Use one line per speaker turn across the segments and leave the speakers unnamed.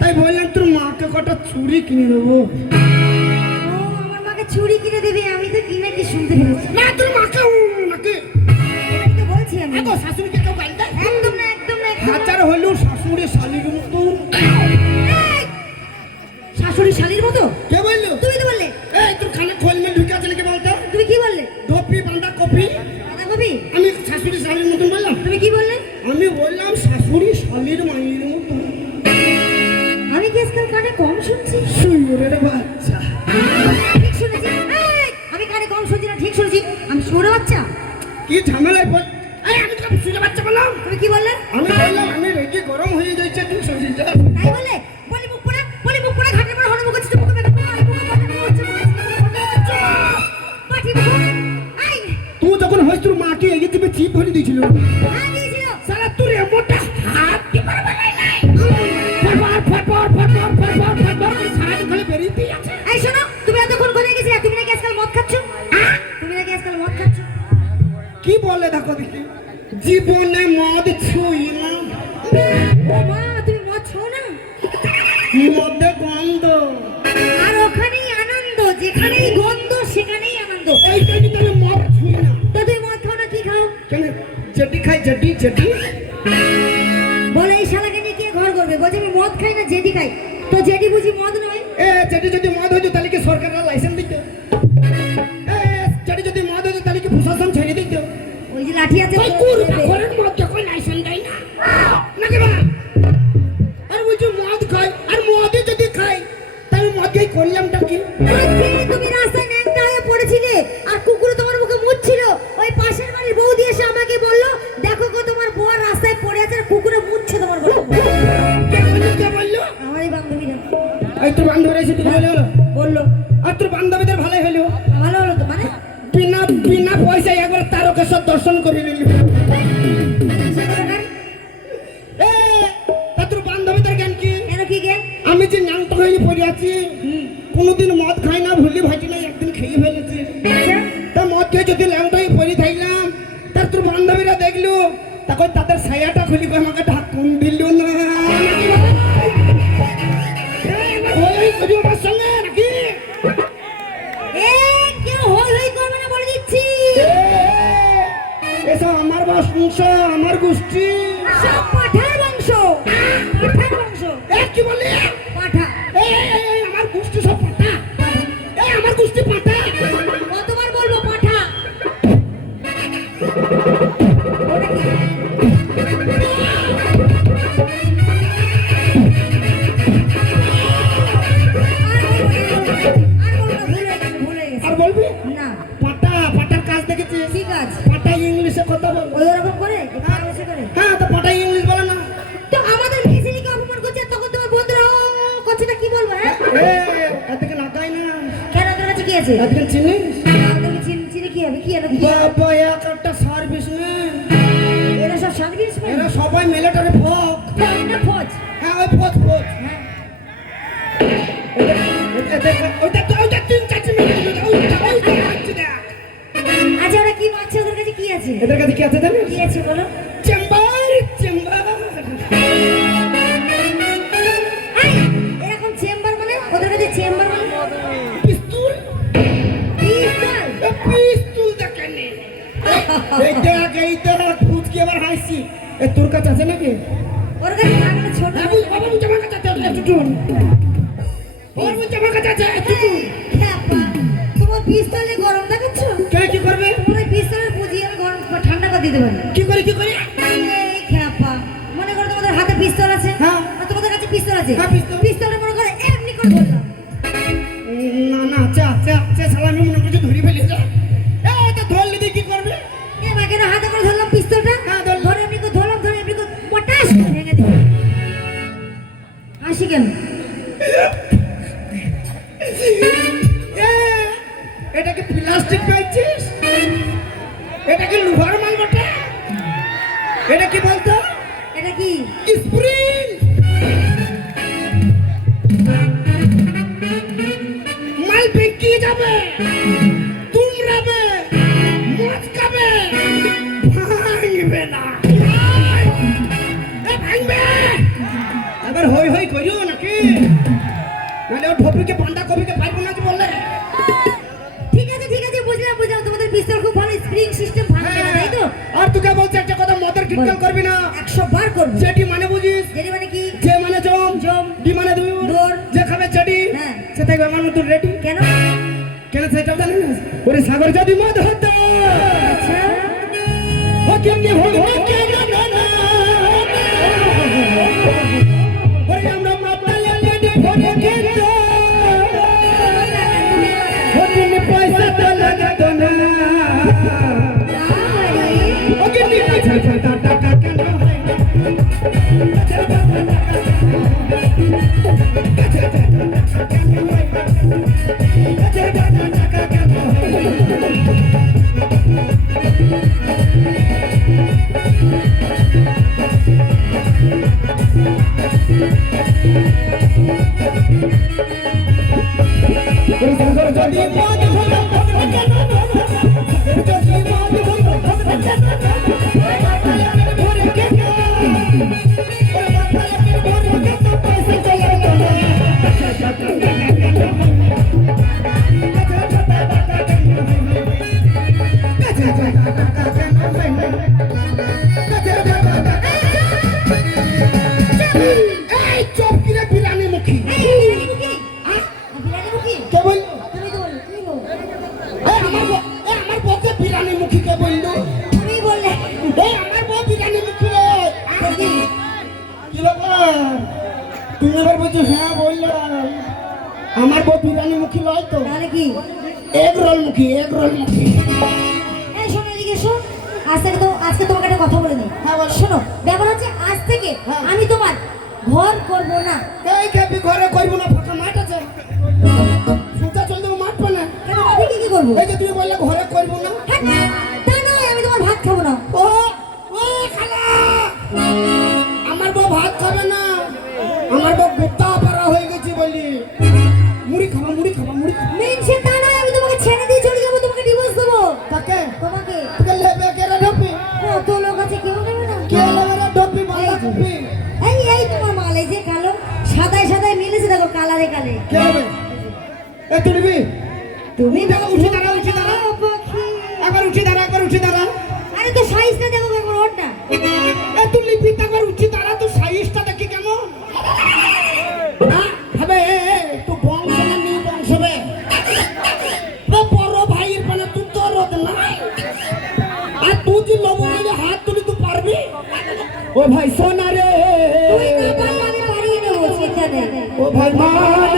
তাই
বললাম তোর মাকে কটা চুড়ি কিনে দেবো?
ও আমার মাকে চুড়ি কিনে দেবে? আমি তো কিনে কি শুনতে পেরেছি
না তোর মাকে নাকি
তো বলছি আমি।
এত শাশুড়িকে কেউ গাল দেয়?
একদম না একদম না
হাজার হলেও শাশুড়ি শালির মতো।
শাশুড়ি শালির মতো?
কে বলল?
তুমি তো বললে।
এই তোর খানে খোল মেল ঢুকে আছে নাকি বলতো?
তুমি কি বললে?
ধপি বাঁধা কপি
বাঁধাকপি?
আমি শাশুড়ি শালির মতন বললাম।
তুমি কি বললে?
আমি বললাম
শুনে বাচ্চা?
কি ঝামেলায় বল আরে আমি তোকে ছোট বাচ্চা বললাম।
তুমি কি বললে?
জীবনে মদ ছুই না
তুমি মদ ছো না?
মদে গন্ধ।
আর ওখানেই আনন্দ যেখানেই গন্ধ সেখানেই আনন্দ।
এইটা কিন্তু আমি মদ ছুই না।
তো তুমি মদ খাও না কি খাও?
কেন? জেটি খাই জেটি জেটি
বলে এই শালাকে নিয়ে কে ঘর করবে? বলছে আমি মদ খাই না জেডি খাই। তো জেডি বুঝি মদ নয়?
এ জেটি যদি মদ হইতো তাহলে কি সরকারের লাইসেন্স
ওই
তখন তাদের ছায়াটা খুলি করে আমাকে ঢাকুন দিল না। আমার সঙ্গে নাকি?
এ
চিনিস
তোকে চিন- চিনে কি হবে? কি হবে?
বাবা এক একটা সার্ভিস নে।
এরা সব সার্ভিস
এরা সবাই মিলিটারি ফক
না ফৌজ।
হ্যাঁ ওই ফক ফক
হ্যাঁ।
ওইটা তো ওইটা তিন চারটি মিনিট ওইটা ওইটা।
আচ্ছা ওরা কি মারছে? ওদের কাছে কি আছে?
এদের কাছে কি আছে জানিস?
কি আছে বলো? এই
দেখ এই দেখ ফুচকি আবার হাসি এ তোর কাছে আছে নাকি
ওর কাছে থাকলে ছোট
বাবু বাবু ওর
তোমার পিস্তলে গরম দেখাচ্ছ
কে কি করবে
তোমার আমি গরম ঠান্ডা করে দিতে পারি
কি করে কি করে
এই খ্যাপা, মনে করো তোমাদের হাতে পিস্তল আছে
হ্যাঁ।
তোমাদের কাছে পিস্তল আছে
হ্যাঁ, পিস্তল।
পিস্তলে মনে করে এমনি করে
না না চা চা চা সালামি মনে
কেন একশো বার করব।
যেটি মানে বুঝিস
যেটি মানে কি?
যে মানে জম?
জম।
ডি মানে
দৌড়।
যে খাবে চেটি
হ্যাঁ।
সে থাকবে আমার মতো রেডি।
কেন?
কেন সেটাও জানি না? ওরে সাগর যদি মদ হতো।
আচ্ছা।
ও কেমনি হলো কে জানে না ওরে আমরা মাতালে লেডি ভরে খেত। পয়সা তো লাগাতো না। ও কেমনি পয়সা বলছো হ্যাঁ বললাম আমার বউ বিরানি মুখী নয় তো
তাহলে কি?
এগ রোল মুখী এগ রোল মুখী
এই শোনো, এদিকে এসো। আজ থেকে তো আজকে তোমাকে একটা কথা বলে দিই
হ্যাঁ, বলো।
শোনো ব্যাপার হচ্ছে আজ থেকে
হ্যাঁ।
আমি তোমার ঘর করব না
এই খেপি ঘরে করব না ফাঁকা মাঠ আছে সুতা চল দেবো মাঠ পানে
কেন আমি কি কি করব
এই যে তুমি বললে ঘরে করব না
তুমি
দাঁড়া, উঠে দাঁড়া, উঠে দাঁড়া। একবার উঠে দাঁড়া একবার উঠে দাঁড়া
আরে তো সাইজটা দেখো একবার
এ উঠে দাঁড়া তুই সাইজটা দেখি কেমন। না হবে তুই বংশ না নি বংশ বে ও বড় ভাইয়ের মানে তুই তো রোদ নাই। আর তুই যে লবু বলে হাত তুলি তুই পারবি? ও ভাই সোনা রে।
তুই না পারলে আমি পারিয়ে নেব চিন্তা নেই।
ও ভাই মানা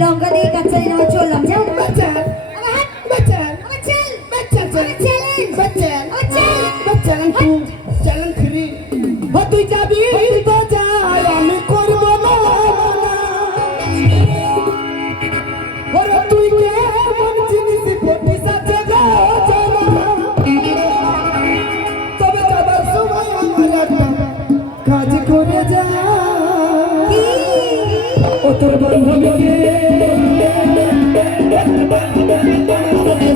লঙ্কা দিয়ে কাচ্চা নেওয়া চললাম যাও।
বাচ্চা
আমার হাত
বাচ্চা
আমার
বাচ্চা